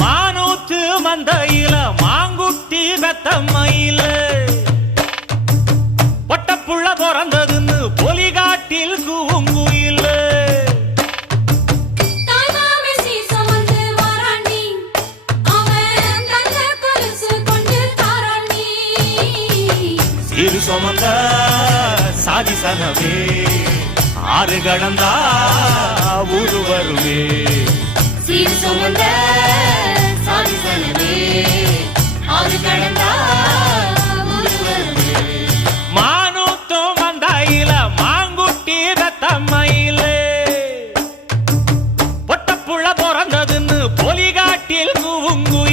மானூத்து மந்தையில மாங்குட்டி பெத்தம்மையில பொட்டப்புள்ள பிறந்ததுன்னு பொலிகாட்டில் கூங்குயில. சிறு சுமந்த சாதி சனவே ஆறு கடந்தா ஊரு வருவே மயிலே பொட்டப்புள்ள பிறந்ததுன்னு பொலிகாட்டில் கூங்குயில